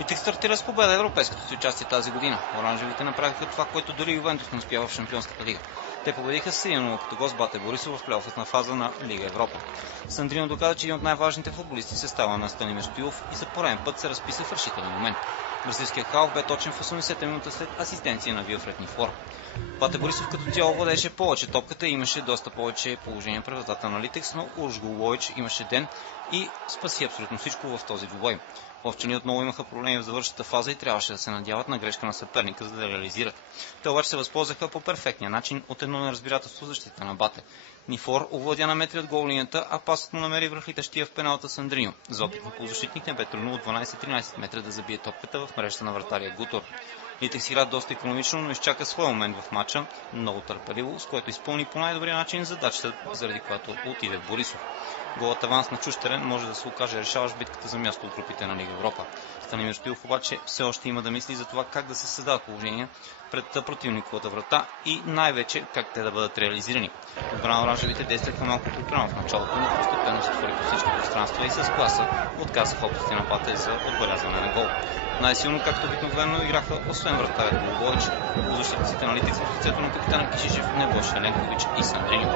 Литек стартира с победа европейското си участие тази година. Оранжевите направиха това, което дори Ювентус не успява в Шампионската лига. Те победиха силно като гост Бате Борисов в плейофът на фаза на Лига Европа. Сандрино доказа, че един от най-важните футболисти се става на Станимир Стоилов и за пореден път се разписа в решителен момент. Бразилският халф бе точен в 80-та минута след асистенция на Вилфред Нифор. Бате Борисов като цяло владееше повече топката и имаше доста повече положение пред вратата на Литекс, но Урош Голубович имаше ден и спаси абсолютно всичко в този двубой. Ловчани отново имаха проблеми в завършната фаза и трябваше да се надяват на грешка на съперника, за да реализират. Те обаче се възползваха по перфектния начин от едно неразбирателство в защита на Бате. Нифор овладя на метри от гол линията, а пасът му намери връхлитащия в пеналта Сандрино. За опитно полузащитник не бе трудно от 12-13 метра да забие топката в мрежата на вратария Гутор. Литекс игра доста икономично, но изчака своя момент в матча, много търпеливо, с което изпълни по най-добрия начин задачата, заради която отиде Борисов. Голът аванс на чужд терен може да се окаже решаващ битката за място от групите на Лига Европа. Станимир Стоилов обаче все още има да мисли за това как да се създадат положения пред противниковата врата и най-вече как те да бъдат реализирани. Отбрана оранжевите действаха малко по-прямо в началото, но постепенно се отвори по всички пространства и с класа отказаха опитите на Бате за отбелязване на гол. Най-силно, както обикновено, играха освен вратарят Голубович, защитниците на Литекс в лицето на капитана Кишишев, Небош Еленкович и Сандриньо.